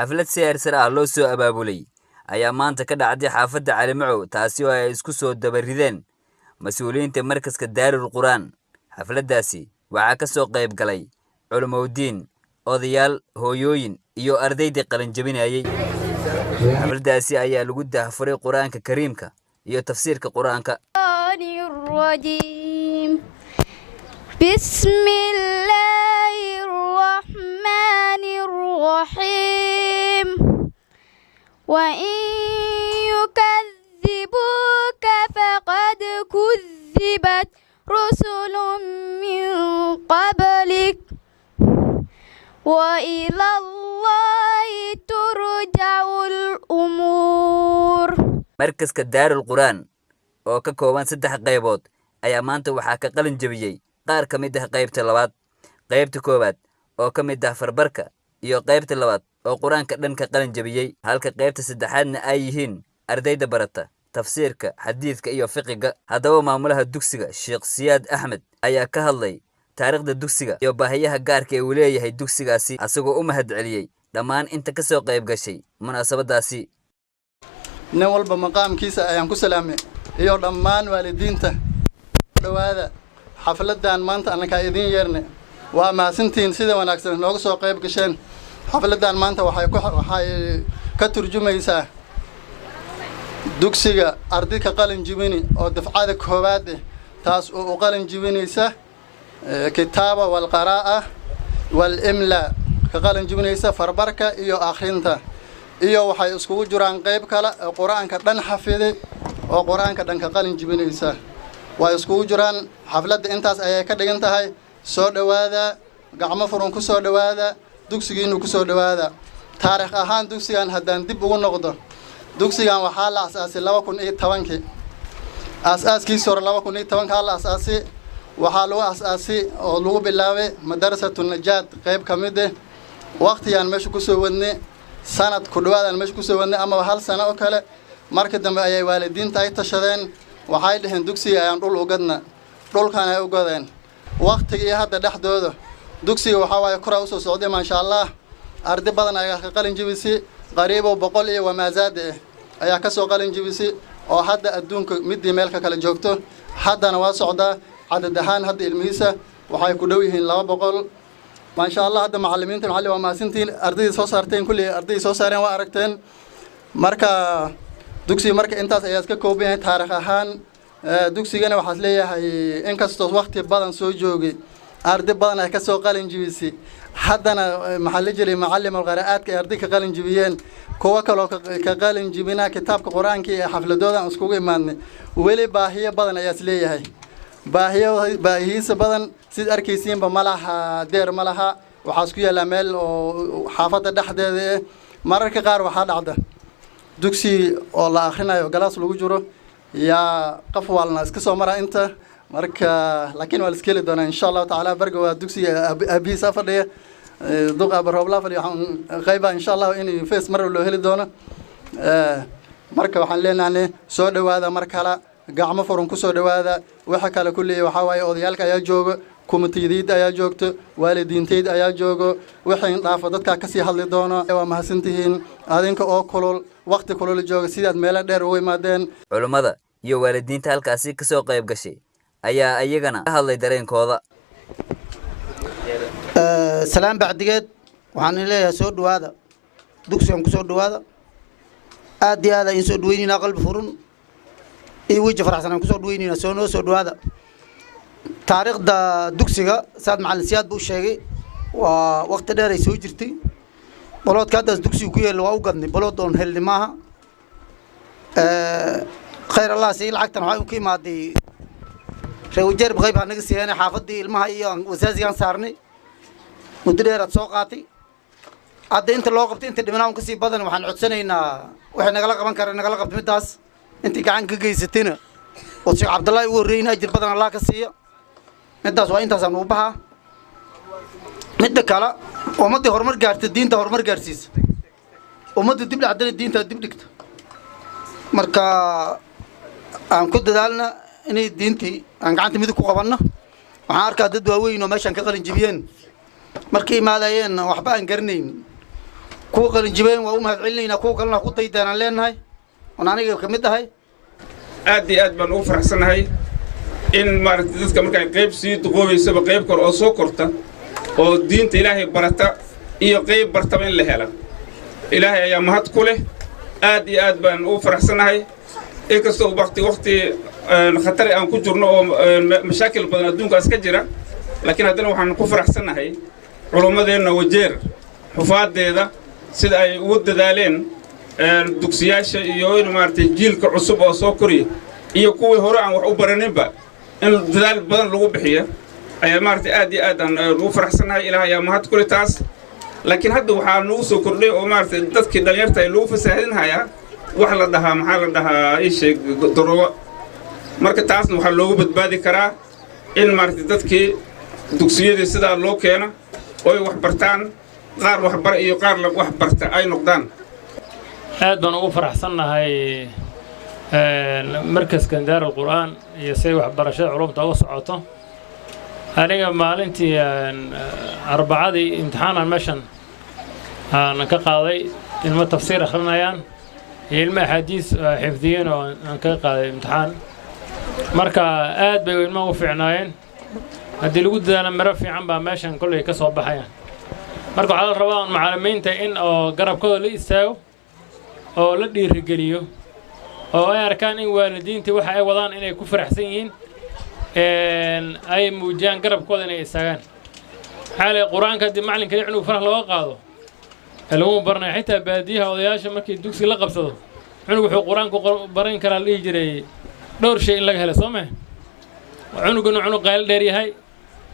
xaflad siyaar sare ah loo soo abaabulay ayaa maanta ka dhacday xaafadda Cali Macow taasi oo ay isku soo dabarideen mas'uuliyiinta markaska Daarul Quraan. xafladdaasi waxaa ka soo qayb galay culumowdiin, odayaal, hooyooyin iyo ardayda qalin jabinayay. xafladdaasi ayaa lagu daahfuray Quraanka Kariimka iyo tafsiirka Quraanka. بسم الله الرحمن الرحيم وإن يكذبوك فقد كذبت رسل من قبلك وإلى الله ترجع الأمور. markaska Daarul Quraan oo ka kooban 3 qaybood ayaa maanta waxaa ka qalin jabiyay qaar ka mid ah qaybta labaad, qaybta koowaad oo ka mid ah farbarka iyo qaybta labaad oo Quraanka dhanka qalin jabiyay, halka qaybta saddexaadna ay yihiin ardayda barata tafsiirka, xadiiska iyo fiqiga. Haddaba maamulaha dugsiga Sheekh Siyaad Axmed ayaa ka hadlay taariikhda dugsiga iyo baahiyaha gaarka ee uu leeyahay dugsigaasi, asagoo u mahadceliyay dhammaan inta ka soo qayb gashay munaasabadaasi. nin walba maqaamkiisa ayaan ku salaamay iyo dhammaan waalidiinta dhawaada xafladan maanta annaka idin yeernay. waa maasintiin sida wanaagsan nooga soo qayb gasheen. xafladan maanta waxay ka turjumaysaa dugsiga ardayda qalin jibini oo dafcada koowaad taas oo qalin jibinaysa kitaaba wal qiraa'ah wal imla ka qalin jibinaysa farbarka iyo akhrinta iyo waxay iskugu jiraan qayb kale oo Quraanka dhan xafiday oo Quraanka dhanka qalin jibinaysa. way iskugu jiraan xafladda intaas ayay ka dhigan tahay. soo dhawaada, gacmo furan ku soo dhawaada, dugsigiinu ku soo dhawaada. taariikh ahaan dugsigan haddaan dib ugu noqdo, dugsigan waxaa la aasaasay 2010 aasaaskiisa hore 2010 la aasaasay. waxaa lagu aasaasay oo lagu bilaabay madrasatu najaad qayb ka mid ah. waqtiyan meesha ku soo wadnay sanad ku dhawaadaan meesha ku soo wadnay ama hal sano oo kale. markii dambe ayay waalidiinta ay tashadeen, waxay dhaheen dugsiga ayaan dhul u gadna, dhulkan ay u gadeen. waqtigii hadda dhexdooda dugsiga waxaa waaye kor u soo socday maasha Allah. arday badan ayaa ka qalin jibisay, qariibo 100 iyo wamaazad ayaa ka soo qalin jibisay oo hadda adduunka midii meel ka kala joogto. haddana waa socdaa cadad ahaan hadda ilmihiisa waxay ku dhow yihiin 200 maasha Allah. hadda macallimiinta waa maasintiin ardayda soo saarteen, kulli ardayda soo saareen waa aragteen. marka dugsiga marka intaas ayaa iska kooban yahay taariikh ahaan. dugsigana waxaad leeyahay inkastoo waqti badan soo joogay, arday badan ay ka soo qalin jibisay, haddana maxaa la jiray macallim qiraa'aadka ay arday ka qalin jibiyeen, kuwa kale ka qalin jibina kitaabka Quraanka ee xafladoodan iskugu imaadnay. weli baahiyo badan ayaa is leeyahay. baahiyiisa badan sid arkaysiinba malaha deer malaha. waxaa isku yaala meel oo xaafadda dhexdeeda ah. mararka qaar waxaa dhacda dugsi oo la akhrinayo galaas lagu jiro yaa qof walna iska soo mara inta. marka laakiin waa la iska heli doonaa insha Allah taala. barga waa dugsiga abiisa fadhiya duqa barobla fadhiya qayba insha Allah in face mar loo heli doono. marka waxaan leenahay soo dhawaada mar kale, gacmo furan ku soo dhawaada. waxa kale kulli waxa waaye odayaalka ayaa jooga, kumitiyada ayaa joogto, waalidiinteed ayaa joogo. waxay dhaafo dadka ka sii hadli doona. waa mahadsantihiin adinka oo kulul waqti kulul jooga sidaad meel dheer ugu imaadeen. culimada iyo waalidiinta halkaasi ka soo qayb gashay ayaa ayagana ka hadlay dareenkooda. salaam bacdigeed waxaan leeyahay soo dhawaada, dugsigan ku soo dhawaada. aad iyo aad ayaan soo dhaweynayna qalbi furan iyo wajhi faraxsan aan ku soo dhaweynayna soo dhawaada. taariikhda dugsiga saad macallin Siyaad buu sheegay waa waqti dheer ay soo jirtay. baloodka hadda dugsigu ku yeelo waa u gadnay balood oon helnay maaha. khayr Allah si lacagtan waxay u ka imaaday reewajeer qayb anaga siiyeen xaafadii ilmaha iyo wasaasigan saarnay muddo dheer aad soo qaatay. hadda inta loo qabtay inta dhimanaan ka sii badan waxaan codsanaynaa waxay nagala qaban karaan nagala qabto midaas intii gacan ka geysatayna oo Sheekh Cabdullaahi uu horeeyay ajir badan Allah ka siiyo. midaas waa intaas aan u baxa. midda kale ummadii horumar gaartay, diinta horumar gaarsiis, ummadda dib dhacdana diinta dib dhigta. marka aan ku dadaalna inay diintii aan gacanta mid ku qabanno. waxaan arkaa dad waaweyn oo meeshan ka qalin jibiyeen markii imaadayeen waxba aan garanayn kuwa qalin jibeen waa u mahadcelinaynaa kuwa kalena ku daydaanaan leenahay oon aniga ka mid ahay aad iyo aad baan ugu faraxsanahay in maaragtay dadka markay qayb sii duqoobaysaba qayb kale oo soo korta oo diinta ilaahay barata iyo qayb bartaba in la hela ilaahay ayaa mahad ku leh aad iyo aad baan ugu faraxsanahay inkastoo waqti khatar aan ku jirno oo mashaakil badan adduunkaas ka jira laakiin haddana waxaan ku faraxsanahay culummadeenna wajeer xufaadeeda sida ay ugu dadaaleen dugsiyaasha iyo in maaragtay jiilka cusub oo soo koriya iyo kuwii hore aan wax u baraninba in dadaal badan lagu bixiyo ayaa maaragtay aad iyo aad aan ugu faraxsanahay ilaah ayaa mahad ku leh taas laakiin hadda waxaa nagu soo kordhay oo maaragtay dadkii dhalinyarta ay lagu fasaahadinhayaa wax la dhahaa maxaa la dhahaa ii sheeg daroogo marka taasna waxaa loogu badbaadi karaa in maaragtay dadkii dugsiyadii sidaa loo keeno oo ay wax bartaan qaar waxbar iyo qaar wax barta ay noqdaan aad baan ugu faraxsannahay markaskan daarul qur'aan iyo say waxbarashada culumta uga socoto aniga maalintii arbacadii imtixaanan meeshan aan ka qaaday ilmo tafsiir akhrinayaan iyo ilmo axaadiis xifdiyeen oo aan kaga qaaday imtixaan marka aad bay ilmo u fiicnaayeen haddii lagu dadaalo miro fiican baa meeshan kolley ka soo baxayaan marka waxaa la rabaa macallimiinta in oo garabkooda la istaago oo la dhiirigeliyo oo ay arkaan in waalidiintii waxa ay wadaan inay ku faraxsan yihiin ay muujiyaan garabkooda inay istaagaan xaalay quraanka haddii macallinka inuu farax looga qaado lagu barnay xitaa baadiyaha odayaasha markii dugsi la qabsado cunug wuxuu quraanku baran karaa la jiray dhowr shay in laga helo Soomaa cunuguna cunug qayl dheer yahay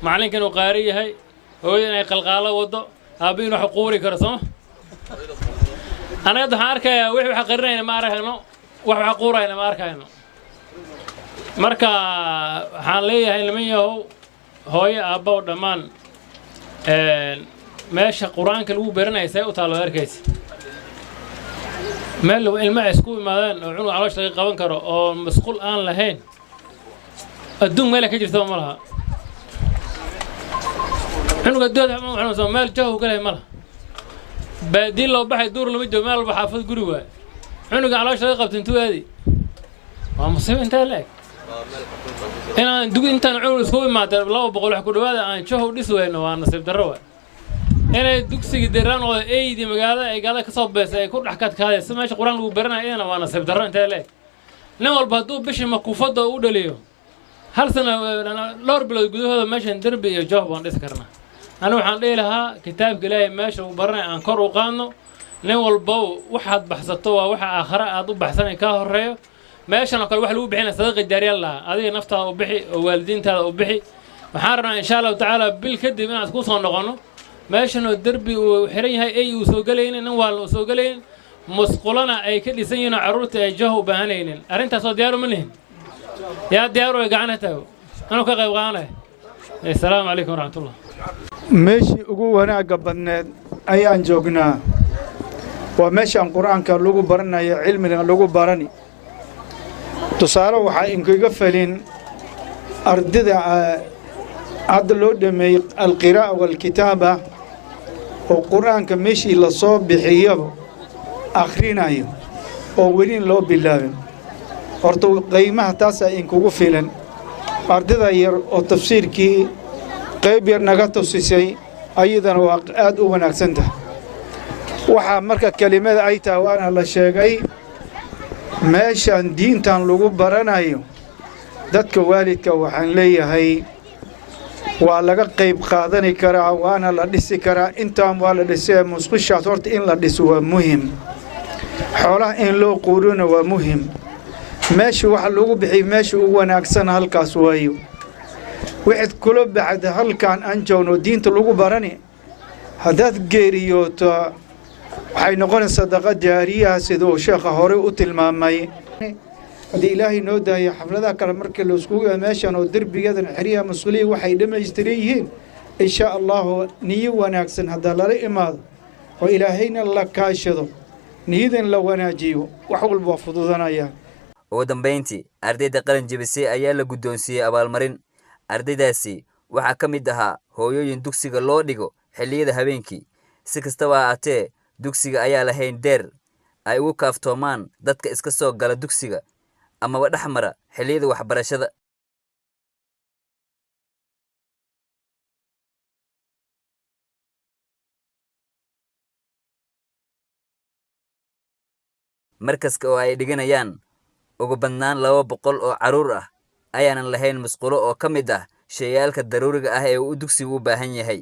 macallinkana uu qaari yahay hooyada inay qalqaalo wado aabiin wax quuri karo Soomaa أنا أدخل أركيا وح قررنا ما أركينه وح قورينا ما أركينه مركا حاليا علمية هو أبا ودمان ماشى قرآن كلو برنا يسوي طالع أركيس ماله الماء سكوب مالان عنو على شيء قوان كرو أو مسقول آن لهين الدم مالك يجري ثم مالها عنو قدود عنو ثم مال جاهو كله مالها بعدين لو بحي دور لو مجد مال بحافظ قروة عنق على شيء قبت انتو هذه ما مصيب انت لك هنا دوق انت نعول سوي ما ترى الله بقول حكوا هذا انا شوفوا دسوا انه انا نصيب دروا هنا دوق سي دران او اي دي مقاله اي قال كسب بس اي كل حكات كهذا سماش قران لو برنا انا وانا نصيب درا انت لك نول بدو بش ما كوفده او دليو هل سنه انا لور بلو غدو هذا ماشي دربي iyo joob baan dhis karnaa أنا وحنا ليلها كتاب قلاي ماشي وبرنا عن كر وقانو نول بو واحد بحثتوا واحد آخر أضو بحثنا كهر ريو ماشي أنا كل واحد لو بحنا صدق الجاري الله هذه نفتها وبحي والدين تها وبحي وحارنا إن شاء الله تعالى بالكد من أتكوصنا نقانو ماشي إنه الدربي وحري هاي أي وسوقلين نوال وسوقلين مسقولنا أي كل سنة عروت جهو بهنين أرنت صو ديارو منهم يا ديارو يقعنا تاو أنا كغيب قانا السلام عليكم ورحمة الله meeshii ugu wanaagga badneed ayaan joognaa waa meeshaan quraanka lagu baranayo cilmiga lagu barani tusaale waxa inkaga falin ardayda hadda loo dhameeyay alqiraa wal kitaaba oo quraanka meeshii la soo bixiyo akhrinayo oo weli loo bilaabin horta qiimaha taas ay inkugu filan ardayda yar oo tafsiirkii qayb yar naga tusisay ayadana waa aad u wanaagsan tahay waxa marka kelimada ay tahay waana la sheegay meeshan diintan lagu baranayo dadka waalidka waxaan leeyahay waa laga qayb qaadan karaa waana la dhisi karaa intaan waa la dhisay musqushaas horta in la dhiso waa muhiim xoolaha in loo quurino waa muhiim meesha waxa lagu bixi meesha ugu wanaagsan halkaas waayo wixii kula bacad halkan aan joogno diinta lagu barani hadaad geeriyoto waxay noqonaysaa sadaqa jaariya sida uu sheekha hore u tilmaamay hadii ilaahay noo daayo xafladaha kale markii la isku meeshan oo darbigeedan xiriya mas'uuliyiin waxay dhamaystiran insha Allah niyo wanaagsan hada la imaado oo ilaahayna la kaashado niyadan la wanaajiyo wax walba fududanaya ugu dambeyntii ardayda qalin jabisay ayaa la guddoonsiiyay abaalmarin ardaydaasi waxaa ka mid ahaa hooyooyin dugsiga loo dhigo xilliyada habeenkii si kastaba ahaatee dugsiga ayaa lahayn deer ay ugu kaaftoomaan dadka iska soo gala dugsiga amaba dhex mara xilliyada waxbarashada. markaska oo ay dhiganayaan ugu badnaan 200 oo caruur ah ayaanan lahayn musqulo oo ka mid ah shayaalka daruuriga ah ee uu dugsigu u baahan yahay.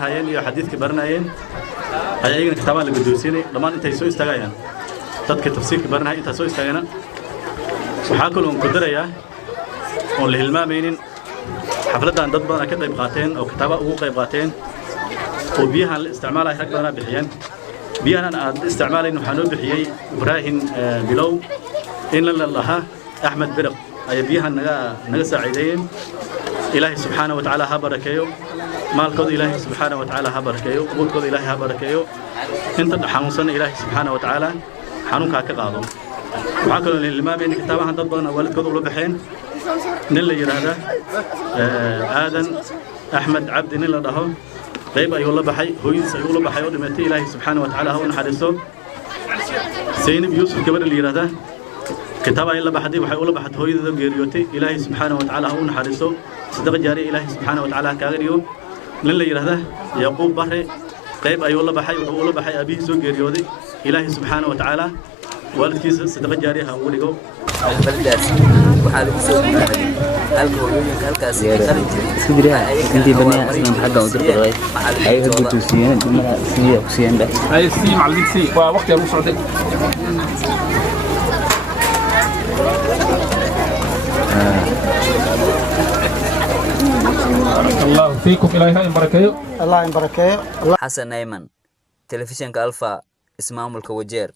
hayeen iyo xadiidka baranayeen ayaa iyagana kitaabaa la guddoonsiinay dhammaan intay soo istaagayaan dadka tafsiirka baranaya intaa soo istaagana waxaa kaloo ku darayaa oon la hilmaamaynin xafladdan dad badan ka qayb qaateen oo kitaaba ugu qayb qaateen oo biyahan la isticmaalaya rag badanaa bixiyeen biyahan aad isticmaalayn waxaa noo bixiyey ibraahim bilow in la lahaa axmed biraq ayaa biyahan naga saaciideeyeen ilaahay subxaanahu wa tacaala ha barakeeyo maalkooda ilaahay subxaanahu wa tacaala ha barakeeyo qubuudkooda ilaahay ha barakeeyo inta xanuunsanna ilaahay subxaanahu wa tacaala xanuunkaa ka qaado waxaa kaloo la hilmaamayna kitaabahan dad badan waalidkooda ula baxeen nin la yidhaahda aadan axmed cabdi nin la dhaho qayb ayuu la baxay hooyadiis ayuu la baxay oo dhimatay ilaahay subxaanahu wa tacaala ha u naxariisto saynab yuusuf gabadha la yidhaahda kitaab ay la baxday waxay ula baxday hooyadeeda geeriyootay ilaahay subxaanahu wa tacaala ha u naxariisto sadaqa jaariya ilaahay subxaanahu wa tacaala kaaga dhigo nin la yidhaahda yaquub bare qayb ayuu la baxay wuxuu ula baxay aabihii soo geeriyooday ilaahay subxaanahu wa tacaala waalidkiisa sadaqa jaariya ha ugu dhigo xafladaasi waxaa lagu soo gudbiyay halka hooyooyinka halkaasi ay qalin jiray intii banaa islan xagga u dirqaday ay ka guddoonsiiyeen dumada sidii ku siiyeen ay si macallin si waa waqti lagu socday الله فيكم إلهي بركيه الله يباركيه حسن أيمن تلفزيون كألفا اسمه ملك وجير.